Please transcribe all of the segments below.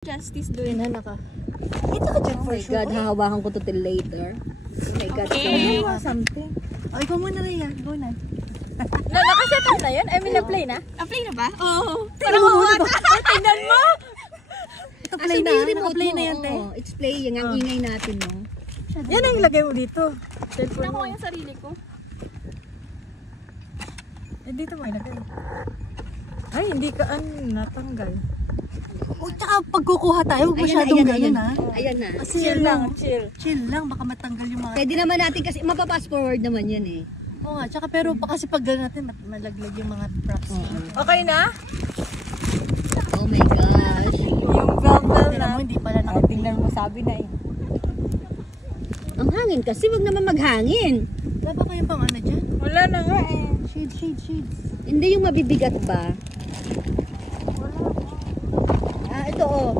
Justice doon. Yan na naka. Ito ka dyan Oh for my sure. God, hahawakan ko to till later. Oh my God. Okay. Something. O, ikaw muna Rhea. Go na. Nakaset up na yun? I mean, na-play na? Apply na ba? Oo. Parang mawawat. Tingnan mo! Ito play na. Naka-play na yan, te. Oh, it's playing. Ang ingay natin, no? Yan ang ilagay mo dito. Tingnan ko yung sarili ko. Eh, dito mo ilagay. Ay, hindi ka natanggal. O, tsaka pagkukuha tayo, huwag masyadong ganyan, ha? Ayan na. Kasi chill lang, chill lang, baka matanggal yung mga... Pwede naman natin kasi mapapass forward naman yan eh. Oo nga, tsaka pero kasi pag gano'n natin, malaglag yung mga props. Okay na? Oh my gosh. Yung bubble Tingnan mo, hindi pala Tingnan mo, sabi na eh. Ang hangin kasi, wag naman maghangin. Wala ba kayong pang ano dyan? Wala na nga eh. Shades. Hindi yung mabibigat ba? Ah, ito oh.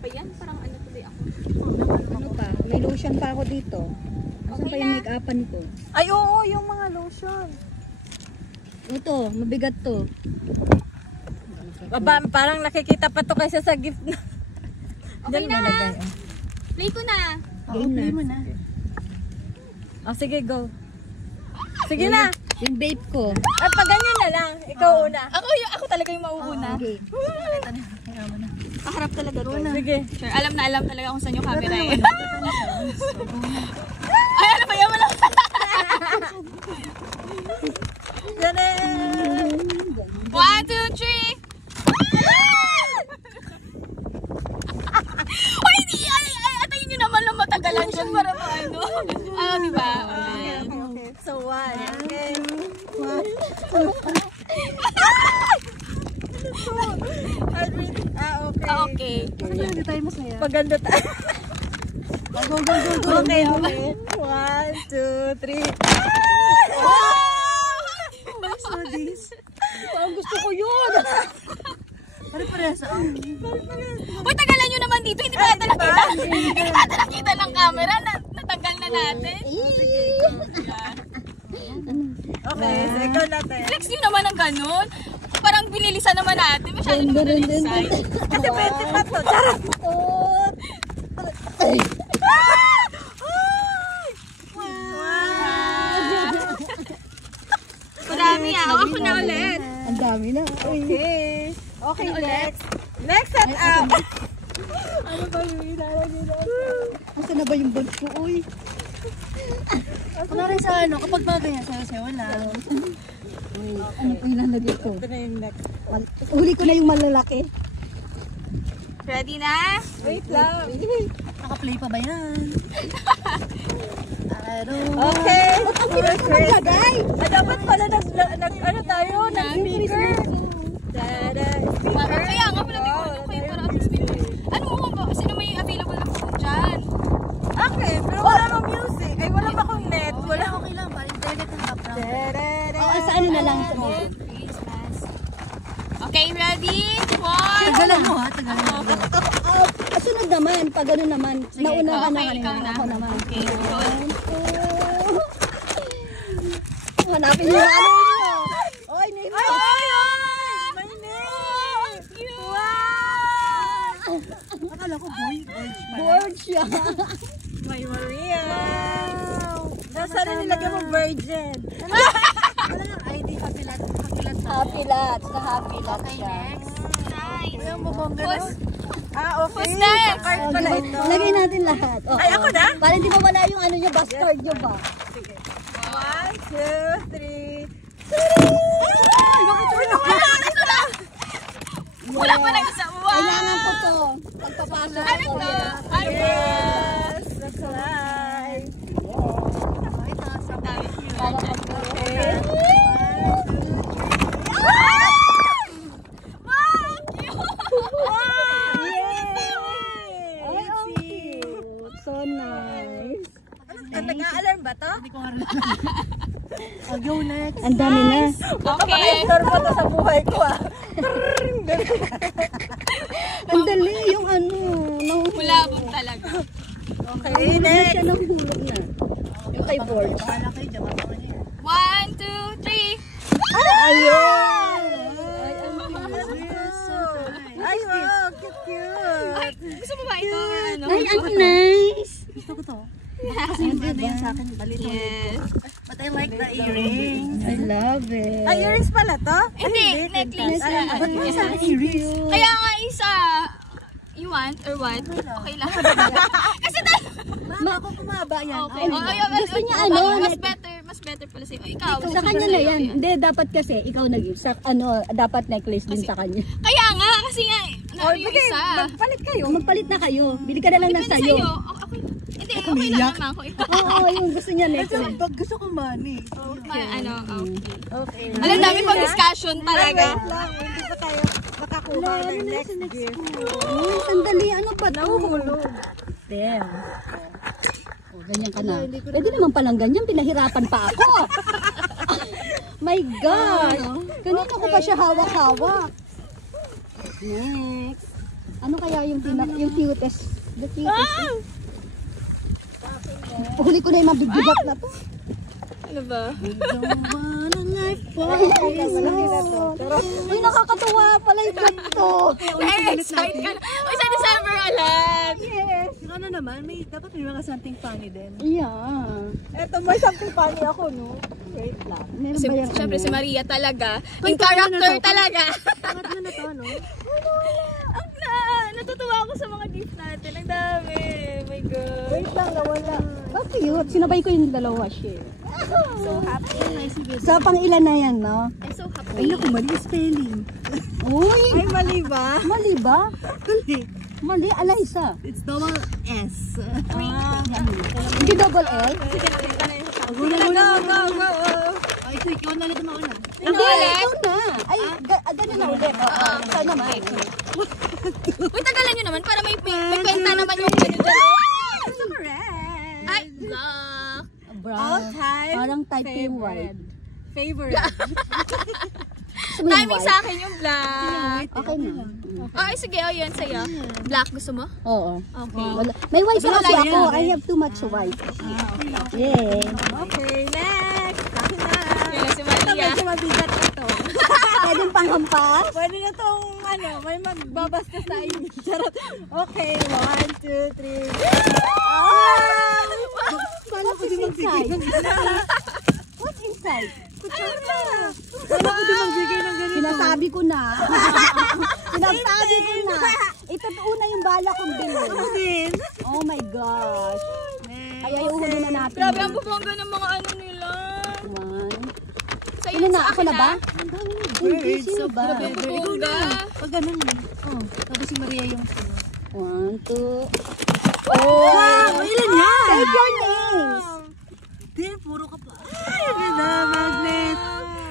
Ayan, parang ano tuloy ako. Ano pa? May lotion pa ako dito. Asan Okay pa yung na. make-upan ko? Ay, oo, yung mga lotion. Ito, mabigat to. Baba, parang nakikita pa to kaysa sa gift na. Okay na. Play ko na. Oo, play mo na. Oh, sige, go. Sige na. Yung vape ko. At pag ganyan na lang, ikaw una. Ako talaga yung mauuna. Okay. Ito na, kaya mo na. Paharap talaga to. Sige. Sure, alam talaga kung saan yung camera eh. Ay, ano ba yan? Wala. Ganun. 1, 2, 3. Ay, hindi. Atayin nyo naman lang matagalan dyan para maano. Di ba? Okay. So, 1. Okay. Okay. Kasi hindi tayo masaya. Paganda tayo. Go. Okay. 1, 2, 3. I saw this. Ang gusto ko yun! Pare-parehas ako. Uy, tagalan nyo naman dito. Hindi pa natin nakita. Hindi pa natin nakita ng camera. Natanggal na natin. Okay, so ikaw natin. Flex nyo naman ng ganun. Parang binilisan naman natin. Masyado naman nalisay. Kasi 20 pa to. Charot! Marami ako na ulit. Ang dami na. Okay. Okay, next. Next set up. Ano ba yung ilalagay natin? Asa na ba yung bag ko, uy? Wala rin sa ano, kapag mga ganyan, sayo-sayo lang. Ano ko ilalagay ko? Ito na yung next. Huli ko na yung malalaki. Ready na? Wait lang. Naka-play pa ba yan? Okay. Ang bilis ko maglagay! Dapat pala ano tayo? Nag-speaker. Kaya nga pala tingnan ko yung para at least ano mo ba? Sino may available na phone dyan? Okay, pero wala namang music. Ay, wala pa akong net. Wala. Okay lang, parang internet ang background. Da-da-da. Oo, sa ano na lang sa mo. Okay, ready? 1. Tagalan mo ha, tagalan mo. Kasunod naman, pag gano'n naman. Nauna ka na Okay, kanina. ikaw na. Ako naman. Okay, go. Hanapin mo yung ano nyo. Oy, name mo. My name! Wow! Akala ko boy. Bored siya. My Maria! Nasa na nilagyan mo virgin? Wala nga ID, hapilat. Happy lots. Na-happy lots siya. Nice. Ayaw mo bang Who's, Ah, okay. who's next? Card pala ito. Lagay natin lahat. Oo. Ay, ako na? Para hindi mo wala yung ano nyo, bastard nyo ba? Sige. 1, 2, 3. Ay, bakit wala? Wala pa lang isa. Kailangan ko to. Pagpapasok Ano ko. to? Ano? Yes! That's right. Ay, taas ang Para Okay. Ay, oh, cute. So nice. Nag-a-alarm ba to? Hindi ko nga rin. I'll go next. Ang dami na. Okay. Normal to sa buhay ko ah. Ang dali yung ano. Mulabog talaga. Okay, Hulog na next. siya ng hulog na. Yung kay Borge. Bahala kayo, diyan. 1, 2, 3. Ayun! ba ito or ano? Ay, ang nice. Gusto ko to. Kasi yung ano yan sa akin, balito. Yes. But I like the earrings. I love it. Ay, earrings pala to? Hindi, necklace. Ba't mo sa akin earrings? Kaya nga isa, you want or what? Okay lang. Kasi tayo. Mama, ako pumaba yan. Okay. Gusto niya ano, mas better pala sa'yo. Ikaw. Sa kanya na yan. Hindi, dapat kasi ikaw dapat necklace din sa kanya. Kaya nga, kasi nga, yung isa. Magpalit kayo. Magpalit na kayo. Bili ka na lang ng Depende sayo. sa'yo. Okay. Hindi, okay lang naman ako. Oo, yung gusto niya necklace. Gusto ko money. Ano, Okay. Alam, dami pang discussion talaga. Wait lang, hindi pa tayo makakuha ng next gift. Sandali, ano ba ito? Damn. Oh, ganyan ka na. Pwede naman palang ganyan, pinahirapan pa ako. My God! Kanina ko pa siya hawak-hawak. Next. Ano kaya yung cutest? The cutest. Huli ko na yung mabibigat na to. Ano ba? Ay, nakakatuwa pala yung ganito. Excited ka na. Uy, sa December ulit. Yes. Ano naman, dapat may mga something funny din. Yeah. Eto, may something funny ako, no? Wait lang. Meron ba yung Siyempre ano? si Maria talaga. Yung character talaga. Pangatlo na to, no? Ang natutuwa ako sa mga gift natin. Ang dami. Oh my God. Wait lang, nawala. Oh, cute. Sinabay ko yung dalawa, share. So happy. Sa pang ilan na yan, no? I'm so happy. Ay, naku, mali yung spelling. Uy! Ay, mali ba? Mali ba? Mali. Mali, Alaysa. It's double S. Hindi double L? Go, go. Ay, ikaw na natin mauna. Hindi, ikaw na. Ay, ganun na ulit. Ikaw naman. Uy, tagalan nyo naman para may kwenta naman yung ganun dyan. Correct. Ay, block. All time Parang type yung white. favorite. Timing sa akin yung black. Okay na. Ay, sige, o yan sa'yo. Black, gusto mo? Oo. Okay. Wala. May white Wala kasi yan, ako. I have too much white. Yay. Okay, next. Akin na. Yan na si Ito, Maria. medyo mabigat ito. Pwede panghampas? Pwede na tong, may magbabasta sa inyo. Charot. Okay, 1, 2, 3. Paano ko di magbigay? What's inside? Kutsara. Paano ko di magbigay ng ganito? Sinasabi ko na. Sinasabi ko na. Ito una yung bala kong bilhin. Din. Oh my gosh. Kaya iuhuli na natin. Grabe, ang bubongga ng mga ano nila. One. Sa'yo Sino na? sa Ako akin na ba? Hindi, sino ba? Grabe, ang bubongga. Pag ganun. Oh, tapos si Maria yung 1, 2. Wow! Ilan yan? Say your names. Di, puro ka pa. Ay, ganda, magnet.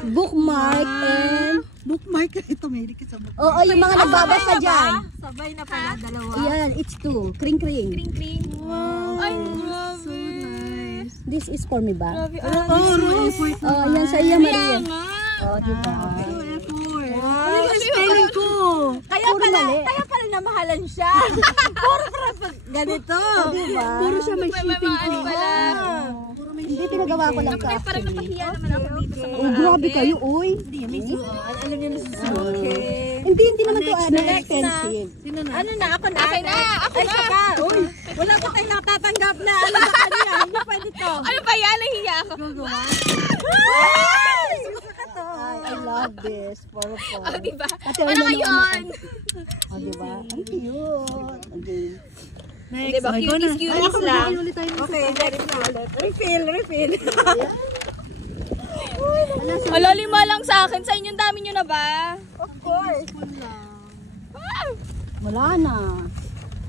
Bookmark and... Bookmark ka ito, may ka sa bookmark. Oo, yung mga nagbabasa dyan. Sabay na pala, dalawa. Yan, it's 2. Kring kring. Kring, kring. Wow. Ay, grabe. So nice. This is for me ba? Grabe, Oh, so effort Oh, yan sa iya, Kaya Maria. nga. Oh, diba? So effort. Wow. Ano yung spelling ko? Kaya pala namahalan siya. Puro ka ganito. Diba? Puro siya may May shipping mga ano pala. Puro may Hindi, pinagawa ko lang Kaya parang actually. napahiya naman ako dito sa mga Oh, grabe kayo, uy. Hindi, may alam niyo, Mrs. Okay. Hindi naman to Next, ano, next expensive. Sino na? Ano na? Ako na. Okay na, ako Ay, na. saka. Uy, wala pa tayong natatanggap na ano sa kanya. Hindi pwede to. Ano ba yan? Nahiya ako. Gagawa. I love this. Puro po. Oh, diba? Ate, Ano ano ngayon? Oh, diba? Ang cute. Okay. Next. Diba? Okay, Cuties, go na. cuties Ay, lang. ulit tayo. Okay, next na ulit. Refill. Wala, 5 lang sa akin. Sa inyong dami nyo na ba? Of course. Wala na.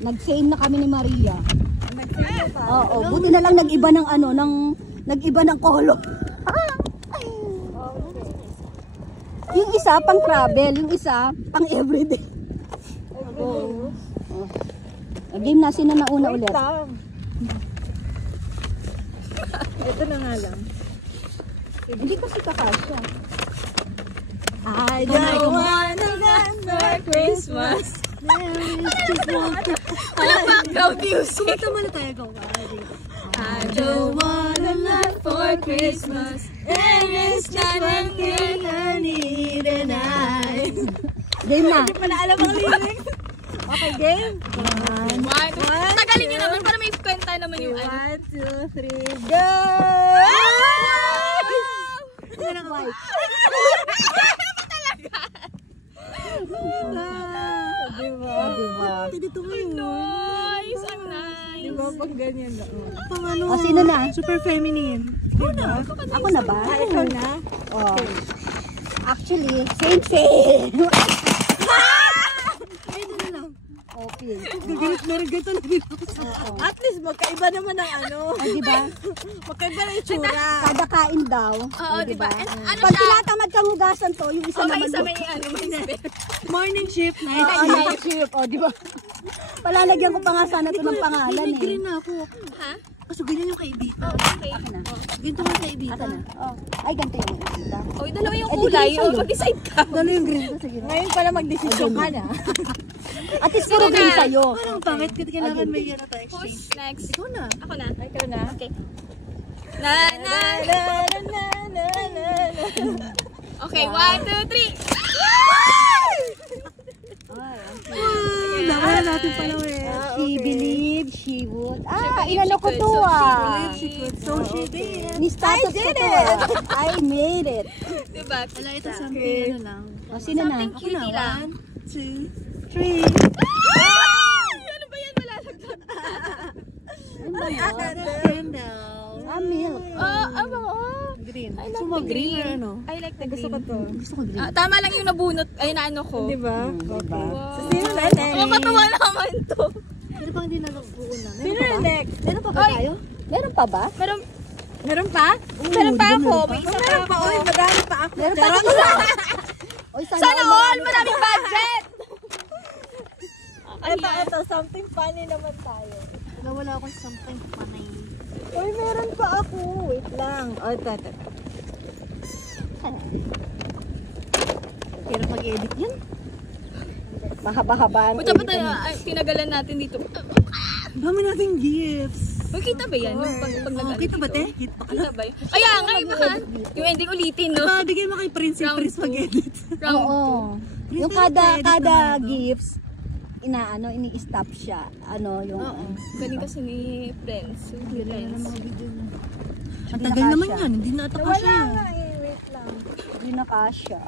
Nag-same na kami ni Maria. Nag-save pa. Oo, buti na lang nag-iba ng ano, nag-iba ng color. Yung isa pang travel, yung isa pang everyday. Oh. Game na, sino na una ulit? Ito na nga lang. Hindi kasi kakasya. I don't wanna run for Christmas. Wala background music. Kumanta muna tayo, go. I don't wanna run for Christmas. There is just one thing I need and I... Game na. Hindi pala alam ang lyrics. Okay, game? One, two. Tagalin nyo naman para may kwenta naman yung ano. 1, 2, 3, go! White. Diba? Diba? Dito ngayon. Nice! Ang nice! Diba? Pag ganyan na. Pang ano? O, sino na? Super feminine. Ikaw na. Ako na ba? Ikaw na. Oh. Actually, same. Okay. Meron ganito na dito. At least magkaiba naman ang ano. Diba? Magkaiba na yung tsura. Kada kain daw. Oo, diba? And ano Pag siya? tinatamad kang hugasan to, yung isa Okay, naman. isa may ano, may spell. Morning shift, night Night shift. O, diba? Palalagyan ko pa nga sana to ng pangalan eh. green na ako. Ha? Kasi ganyan yung kaibita. Okay. na. Ganito yung kaibita. Ata na. Oh. Ay, ganito yung isita. Okay, dalawa yung Eh, di kulay. green Oh, sa'yo. mag-decide ka. Dalo yung green. Sige na. Ngayon pala mag-desisyon ka na. At least puro green sa'yo. Parang pangit kasi kailangan may yan na tayo exchange. Who's next? Ikaw na. Ako na. Ikaw na. Okay. Na. Okay, 1, 2, 3. Nakala natin pala eh. She believed she would. Ah, believed inano she ko could, to so ah. She could. So she did. Ni-status ko to ah. I made it. Diba? Wala ito something ano lang. O, sino na? Something cutie lang. 1, 2, 3. Ano ba yan? Malalagdag. Ah, milk. Green. I like So, the green green. or ano? I like the Gusto green. ko to. Gusto ko green. Tama lang yung nabunot. Ay, naano ko. Diba? Diba? So, sino na next? Nakakatawa naman to. Sino pang hindi nalagbuo na? Sino na next? Meron pa ba Ay! tayo? Meron pa ba? Meron, Meron pa? meron pa ako. meron pa. May isa pa Meron pa. ako. Uy, madami pa ako. Meron pa Charot. isa. Oy, Sana all! marami pa. Maraming budget! Ito, something funny naman tayo. Wala akong something panay. Uy, meron pa ako. Wait lang. O, ito. Pero mag-edit yun. Mahaba-haba ang Buta pa edit tayo, yun. ay, tinagalan natin dito. Dami nating gifts. Makita ba yan? Yung pag Oh, kita ba, te? Kita ba? Kita ba yun? Kaya nga, baka yung ending ulitin, no? Bigay mo kay Prince yung Round Prince two. mag-edit. Round Oo. Yung kada gifts, ini-stop siya. Ano, yung... Galing kasi ni Friends. Ni Friends. Ang Hindi tagal na naman kasha. yan. Hindi na ata kasha yan. Wait lang. Hindi na kasha.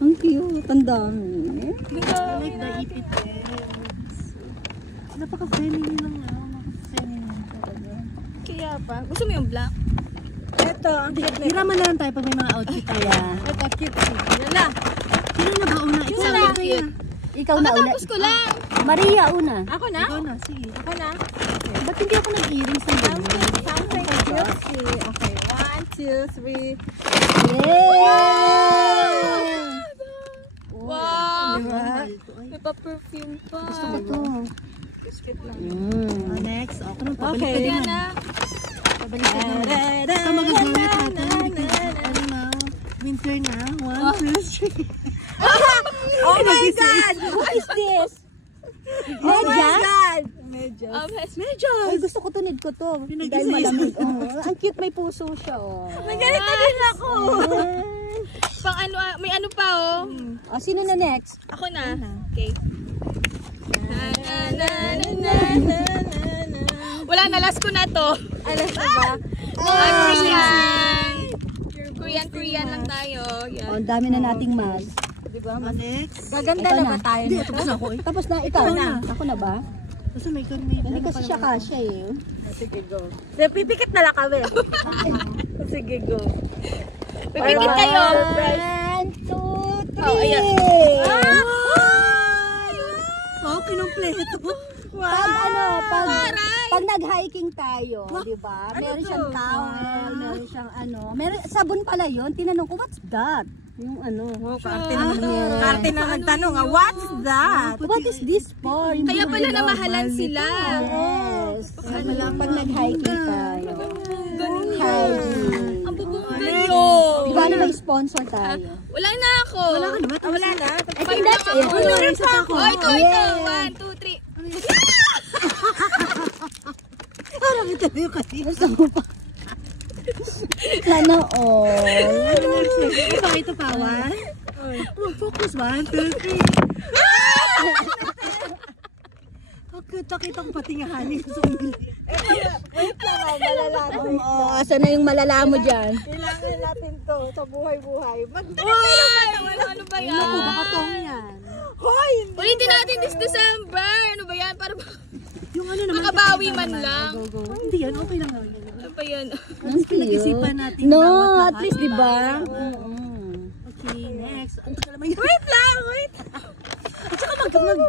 Ang cute. Ang dami. I like the ipit napaka-feminine lang yan. Napaka-feminine talaga. Kaya pa. Gusto mo yung black? Ito, ang cute. Hiraman na lang tayo pag may mga outfit tayo. Ito, cute. Yan na. Sino na ba una? Ikaw na. Cute. Ikaw na una. Tapos ko lang. Maria una. Ako na? Ikaw na, sige. Ako na? Ba't hindi ako nag-earrings ng ganyan? Something guilty. Okay, 1, 2, 3. Yay! Wow! Diba? May pa-perfume pa. Gusto ko to. Biscuit lang. Next, ako nang Okay, pabalik ka din. yan na. Pabalik ka din. Ito magagamit natin. Ano na? Winter na. 1, 2, 3. Oh my God! What is this? Oh my Medyas? God! Medyas. Medyas! Ay, gusto ko to, need ko to. Dahil malamig. Oh, ang cute, may puso siya. Oh. Nagalita din ako. Pang ano, may ano pa oh. Oh, sino na next? Ako na. Okay. Na. Wala na, last ko na to. Alas na ba? Korean lang tayo. Oh, Yan. ang dami na nating mas. Diba? Next. Gaganda Ito na na. ba tayo? Hindi, tapos ako eh. Tapos na, ikaw. Ikaw na. Ako na ba? Kasi may Hindi kasi siya kasya eh. Sige, go. Pipikit na lang kami. Sige, go. Pipikit kayo. 1, 2, 3. Oh, ayan. Oh, kinumpleto. Pag nag-hiking tayo, di ba? Meron to? siyang towel, meron siyang meron, sabon pala yun. Tinanong ko, what's that? Yung Karte na nagtanong, what's that? What is this for? Hindi Kaya mo pala alam. namahalan sila. Yes. Pag nag-hiking tayo. Hiking. Ang bubong nyo. Di ba may sponsor tayo? Wala na ako. Wala ka naman. Wala na. I think that's it. Meron pa ako. Oh, ito. Yeah. 1, 2, 3. Parang ito yung kanina. Gusto mo pa? Sana all. Ito pa, ito pa. 1, Focus, 1, 2, 3. Nakita ko pati nga honey sa sumili. Wait lang, malalaman. Oo, asa na yung malala mo dyan? Kailangan natin to sa buhay-buhay. Ano ba yan? Ako, baka tong yan. Hoy! Ulitin natin this December. Ano ba yan? Para Yung ano naman. makabawi man lang. Go. Hindi yan, okay lang. Ano ba yan? Ang Pinag-isipan natin. No, bawat at least, di ba? Okay, next. Ang tagal naman yun. Wait lang, wait. At saka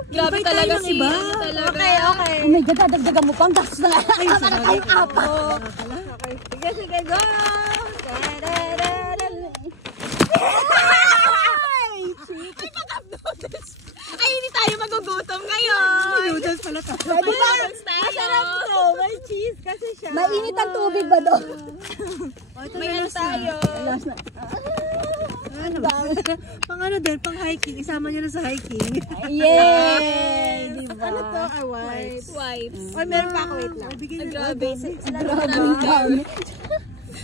Grabe talaga si iba. talaga. Okay. Oh my God, dadagdagan mo pang gas na. Para kayong apat. Sige, sige, go! Ay, hindi tayo magugutom ngayon. Noodles pala tayo. Noodles tayo. Masarap to! May cheese kasi siya. Mainit ang tubig ba doon? May ano tayo. Last na. Pang ano din, pang hiking. Isama nyo na sa hiking. Yay! Diba? Ano to? Ah, wipes. Wipes. Oy, meron pa ako. Wait lang. Bigyan nyo Grabe.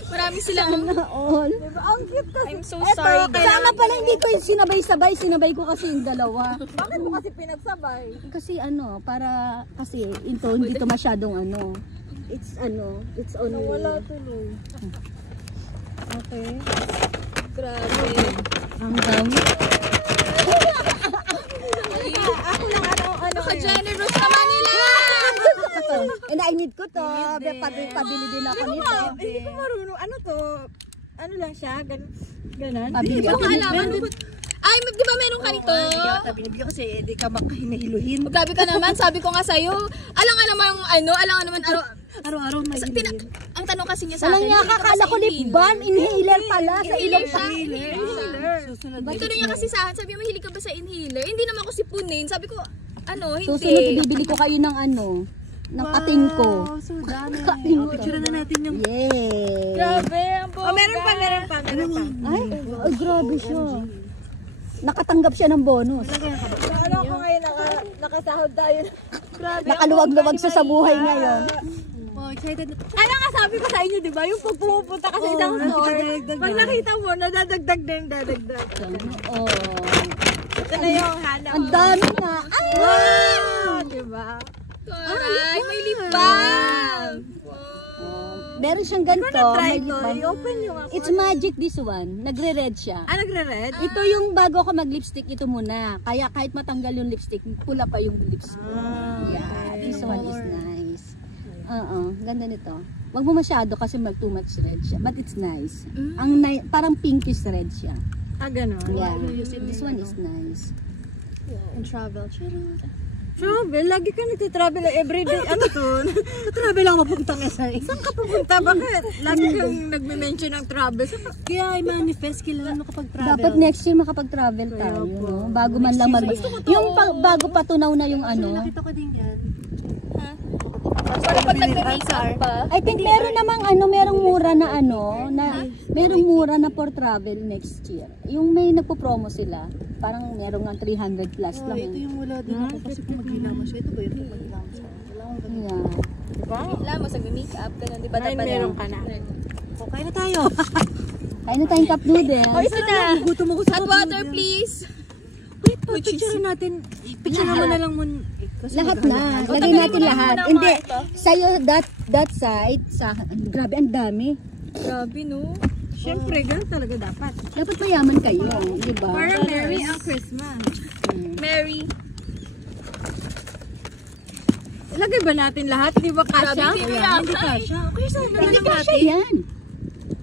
Marami silang. All. Ang cute kasi. I'm so sorry. Sana pala hindi ko yung sinabay-sabay. Sinabay ko kasi yung dalawa. Bakit mo kasi pinagsabay? Kasi ano, para kasi hindi to masyadong ano. It's only. Wala tuloy. Okay. Grabe. Ang dami. Naka-generous naman nila. And I need ko to. Pabili din ako nito. Hindi ko marunong. Ano to? Ano lang siya? Ganon? Pabili Hindi ko ako alam. nito. Ay, di ba meron ka nito? Binibigyan kasi hindi ka makahinahiluhin. Grabe ka naman. Sabi ko nga sa'yo. Alam nga naman yung ano. Alam nga naman Araw-araw may hiluhin. ang tanong kasi niya sa Walang akin. niya hindi kakala ko kasi lip balm. Inhaler pala sa Inhaler ilong siya. pa. Inhaler. Susunod Ang tanong niya kasi sa akin, sabi mo, mahilig ka ba sa inhaler? Hindi naman ako sipunin. Sabi ko, hindi. Susunod ibibili ko kayo ng ng kating ko. Wow, so dami. Kating ko. Picture na natin yung Yay! Grabe, ang bongga. Oh, meron pa. Ay, grabe siya. Nakatanggap siya ng bonus. Ano ko ngayon nakasahod tayo. Grabe. Nakaluwag-luwag siya sa buhay ngayon. oh, excited. Kaya nga sabi ko sa inyo, di ba? Yung pag pumupunta ka sa isang store, pag nakita mo, nadadagdag din, dadagdag. Oh. Ito na yung hanap. Ang dami nga. Ay! Wow! Di ba? Taray, may lip balm. Meron siyang ganito. Try May to. lip balm. I-open yung ako. It's magic this one. Nagre-red siya. Ah, nagre-red? Ito yung bago ako mag-lipstick, ito muna. Kaya kahit matanggal yung lipstick, pula pa yung lips mo. Yeah, this one is nice. Ganda nito. Wag mo masyado kasi mag too much red siya. But it's nice. Parang pinkish red siya. Ah, gano'n. Yeah. This one is nice. And travel. Travel? Lagi ka nagtitravel everyday. Ano to? Travel lang mapuntang SRA. Saan ka pupunta? Bakit? Lagi kang nagme-mention ng travel. Kaya i-manifest, kailangan makapag-travel. Dapat next year makapag-travel tayo. No? Bago man lang yung bago patunaw na yung ano. Nakita ko din yan. Para pag nagme-makeup pa. I think meron namang merong mura na merong mura na for travel next year. Yung may nagpo-promo sila, parang merong nga 300 plus lang. Ito yung wala din ako kasi kung maghilaman siya. Ito ba yung maghilaman siya? Wala akong ganun. Yeah. Alam mo, sa makeup, ganun, di ba? Ay, meron ka na. Okay na tayo. Kain na tayong cup noodles. Ito na. Gutom ako sa Hot water, please. Wait, picture natin. Picture mo na lang muna. Lahat na. Lagay natin lahat. Hindi. Sa'yo, that side. Grabe, ang dami. Grabe, no? Siyempre, ganun talaga dapat. Dapat mayaman kayo. Di ba? Para Merry ang Christmas. Mary. Ilagay ba natin lahat? Di ba kasha? Grabe, Hindi ka siya. Okay, saan na Hindi lang ka siya natin? yan.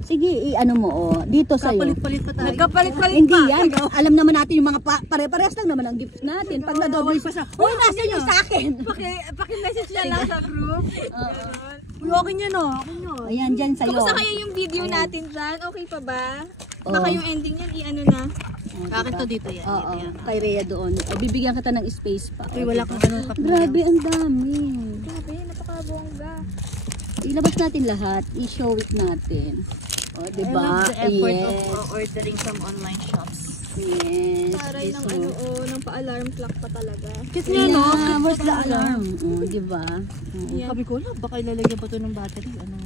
Sige, ano mo, dito sa'yo. Palit-palit pa tayo. Nagkapalit-palit Hindi pa. yan. Alam naman natin yung mga pare-parehas lang naman ang gift natin. Pag na-double pa siya. Uy, nasa yung sa akin. Paki-message na lang sa group. Uy, okay niya no. Okay no. Ayan, dyan sa'yo. Kamusta kaya yung video natin dyan? Okay pa ba? Oo. Baka yung ending niyan, i-ano na. Akin to dito yan. Oo, kay Rhea doon. Ay, bibigyan kita ng space pa. Uy, wala kang ganun cup. Grabe, ang dami. Grabe, napakabongga. Ilabas natin lahat. I-show it natin. O, diba? Yes. Ordering from online shops. Yes. Taray This ng one. ng pa-alarm clock pa talaga. Cute nga no. Yeah, where's the alarm? O, diba? Yan. Sabi ko, baka ilalagyan pa to ng battery. Ano?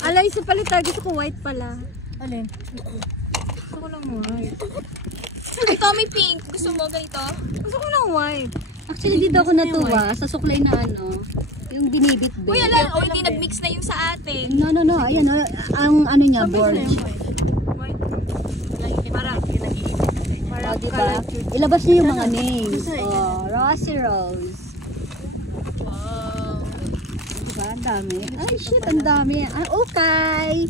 Alay, sa palit tayo. Gusto ko white pala. Alin? Gusto ko lang white. Ito may pink. Gusto mo ganito? Gusto ko ng white. Actually, dito ako natuwa sa suklay na ano, yung binibit-bit. Uy, ala, o hindi nag-mix na yung sa atin. No. Ayan, ang ano niya, board. Para Diba? Ilabas niyo yung mga names. Rosy Rose. Wow. Diba? Ang dami. Ay, shit, ang dami. Okay.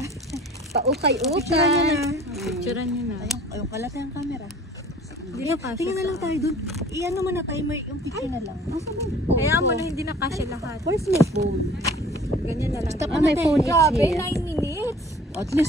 Pa-ukay-ukay. Picturean nyo na. Ayun pala tayong camera. Tingnan na lang tayo dun. Iyan naman na tayo, may yung picture na lang. Nasa may phone Kaya ko? mo na hindi na kasya lahat. Where's my phone? Ganyan na lang. May phone each Grabe, here. 9 minutes. At least